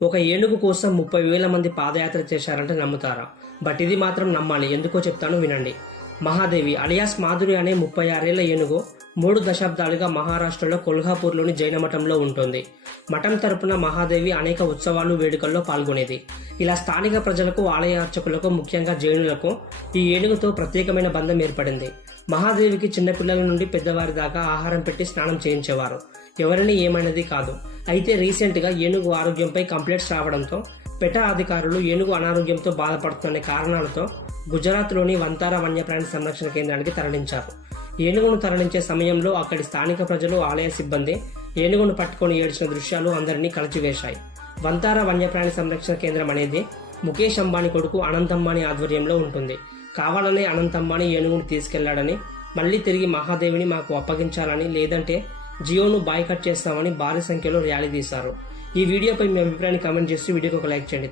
ఒక ఏనుగు కోసం 30,000 మంది పాదయాత్ర చేశారంటే నమ్ముతారా? బట్ ఇది మాత్రం నమ్మాలి. ఎందుకో చెప్తాను వినండి. మహాదేవి అలియాస్ మాధురి అనే 36 ఏళ్ల ఏనుగు 3 దశాబ్దాలుగా మహారాష్ట్రలో కొల్హాపూర్లోని జైన మఠంలో ఉంటుంది. మఠం తరపున మహాదేవి అనేక ఉత్సవాలు, వేడుకల్లో పాల్గొనేది. ఇలా స్థానిక ప్రజలకు, ఆలయ అర్చకులకు, ముఖ్యంగా జైనులకు ఈ ఏనుగుతో ప్రత్యేకమైన బంధం ఏర్పడింది. మహాదేవికి చిన్నపిల్లల నుండి పెద్దవారి దాకా ఆహారం పెట్టి స్నానం చేయించేవారు. ఎవరిని ఏమైనది కాదు. అయితే రీసెంట్ గా ఏనుగు ఆరోగ్యంపై కంప్లైంట్స్ రావడంతో పెటా అధికారులు ఏనుగు అనారోగ్యంతో బాధపడుతున్న కారణాలతో గుజరాత్లోని వంతారా వన్యప్రాణి సంరక్షణ కేంద్రానికి తరలించారు. ఏనుగును తరలించే సమయంలో అక్కడి స్థానిక ప్రజలు, ఆలయ సిబ్బంది ఏనుగును పట్టుకొని ఏడ్చిన దృశ్యాలు అందరినీ కలిచివేశాయి. వంతారా వన్యప్రాణి సంరక్షణ కేంద్రం అనేది ముఖేష్ అంబానీ కొడుకు అనంత్ అంబానీ ఆధ్వర్యంలో ఉంటుంది. కావాలనే అనంత్ అంబానీ ఏనుగును తీసుకెళ్లాడని, మళ్లీ తిరిగి మహాదేవిని మాకు అప్పగించాలని, లేదంటే జియోను బాయ్కట్ చేస్తామని భారీ సంఖ్యలో ర్యాలీ తీశారు. ఈ వీడియోపై మీ అభిప్రాయాన్ని కామెంట్ చేసి వీడియోకి ఒక లైక్ చేయండి.